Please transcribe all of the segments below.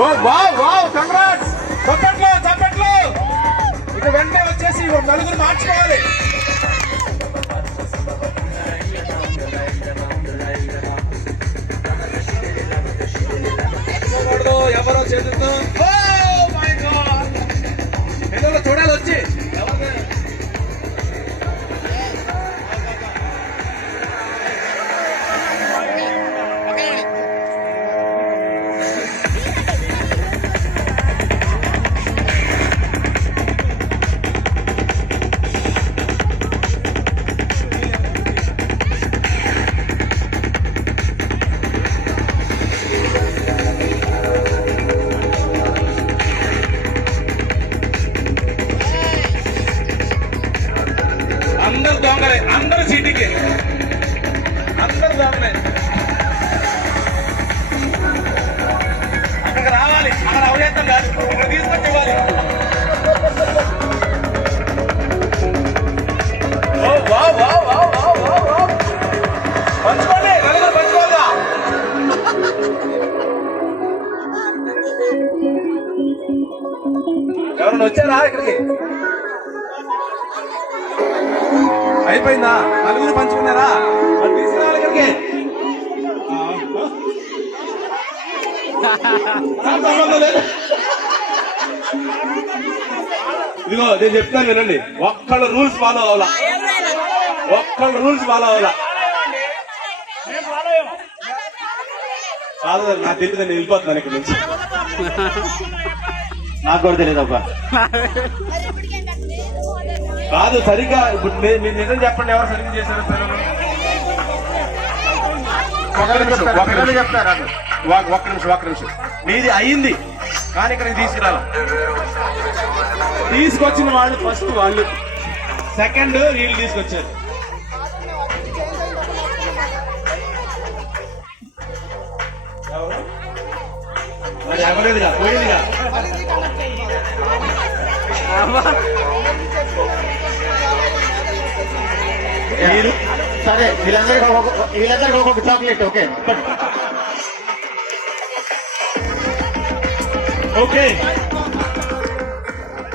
ఓ wow wow congrats. చప్పట్లో చప్పట్లో. ఇక వెంటనే వచ్చేసి నలుగురు మార్చుకోవాలి. ఎవరో చేతులతో పిల్లలు చూడాలి వచ్చి. అందరు దొంగలే, అందరు చీటికి, అందరు దొంగలే. అక్కడికి రావాలి, అక్కడ అవలేతం కాదు, ఇక్కడ తీసుకొచ్చి ఇవ్వాలి. పంచుకోండి, నలుగురు పంచుకోవాలా. ఎవరైనా వచ్చారా ఇక్కడికి? అయిపోయిందా? నలుగురు పంచుకున్నారా? తీసుకురావాలి ఇక్కడికి. ఇదిగో నేను చెప్తాను వినండి, ఒక్కళ్ళు రూల్స్ ఫాలో అవ్వాలా, ఒక్కళ్ళు రూల్స్ ఫాలో అవ్వాలా. కాదు నాకు తెలియదు, నేను వెళ్ళిపోతున్నాను ఇక్కడ నుంచి. నాకు కూడా తెలియదు అబ్బా. కాదు సరిగ్గా ఇప్పుడు మీరు నిజం చెప్పండి, ఎవరు సరిగ్గా చేశారు? ఒక్క నిమిషం మీది అయ్యింది కానీ ఇక్కడికి తీసుకురాలి. తీసుకొచ్చిన వాళ్ళు ఫస్ట్, వాళ్ళు సెకండ్, వీళ్ళు తీసుకొచ్చారు. మరి అవ్వలేదుగా, పోయిందిగా. సరే వీళ్ళందరికీ ఒక్కొక్క చాక్లెట్. ఓకే ఓకే,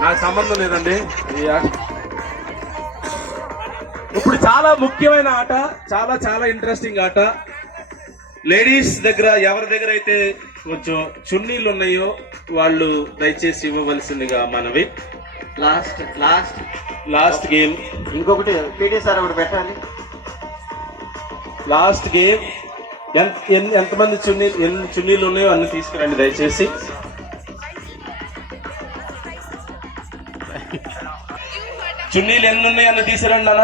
నాకు సంబంధం లేదండి. ఇప్పుడు చాలా ముఖ్యమైన ఆట, చాలా చాలా ఇంట్రెస్టింగ్ ఆట. లేడీస్ దగ్గర ఎవరి దగ్గర అయితే కొంచెం చున్నీళ్ళు ఉన్నాయో వాళ్ళు దయచేసి ఇవ్వవలసిందిగా మనవి. Last game. ఇంకొకటి పీటీ సార్ ఒకటి పెట్టాలి. Last game. ఎంతమంది చున్నీళ్ళు ఉన్నాయో అన్ని తీసుకురండి దయచేసి. చున్నీలు ఎన్ని ఉన్నాయో అన్ని తీసుకురండి అన్న.